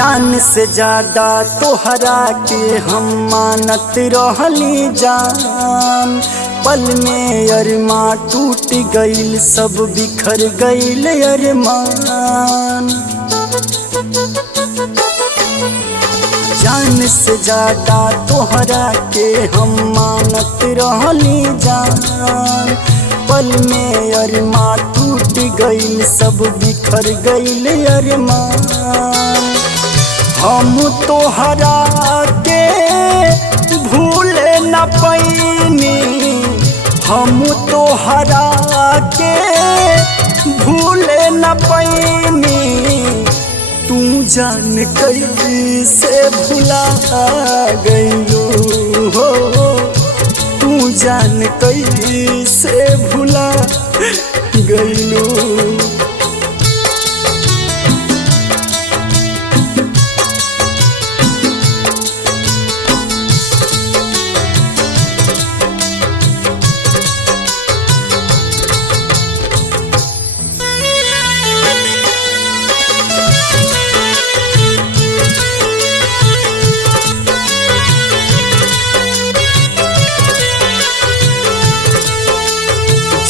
जान से ज्यादा तोहरा के हम मानत रहली जान। पल में अरमा टूट गईल, सब बिखर गईल अरमान। जान से ज्यादा तोहरा के हम मानत रहली जान। पल में अरमा टूट गईल, सब बिखर गईल अरमान। हम तोहरा के भूल न पैनी, हम तोहरा के भूल न पैनी। तू जान कैसे भुला गईलू हो, तू जान कैसे भुला गईलू।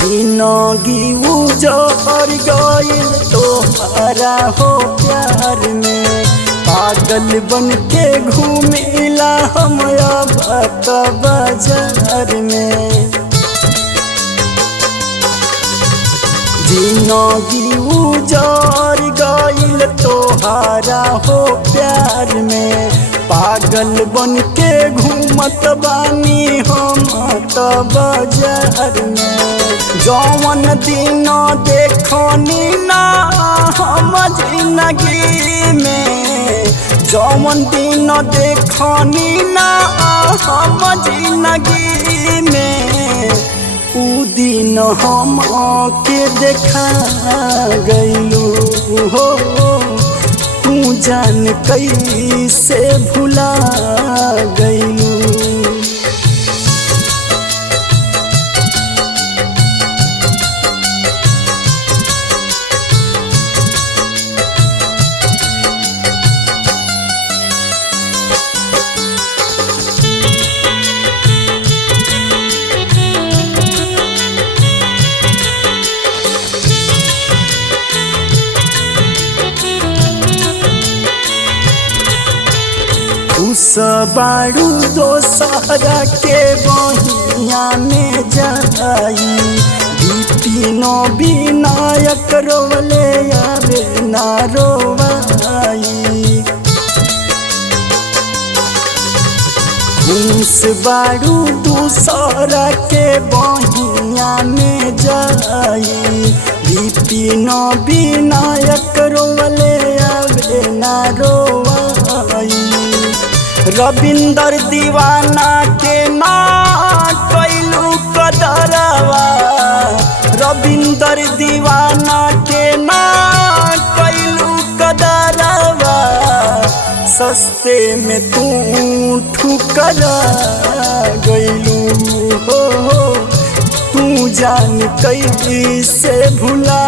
जिंदगी उजड़ गईल तोहरा हो प्यार में। पागल बन के घूमिला हम अब बाजार में। जिंदगी उजड़ गईल तोहरा हो प्यार में। पागल बन के घूमत बानी हम त बाजार में। जौवन दिन देखनी ना हम जिंदगी में, जौवन दिन देखनी ना हम जिंदगी में। ऊ दिन हम के देखा गईलू हो, तू जान कैसे भुला गईलू। बारू दोसरा के बहिया में जाई। बिपिनो विनायक रोवले आवे ना रोवाई। घूस बारू दूसरा के बहिया में जाई। बिपिनो विनायक रोवले आवे ना रोवाई। रविंदर दीवाना के ना कैलू कदरवा, रविंदर दीवाना के ना कैलू कदरवा। सस्ते में तू ठुकरा गईलू हो, तू जान कैसे भुला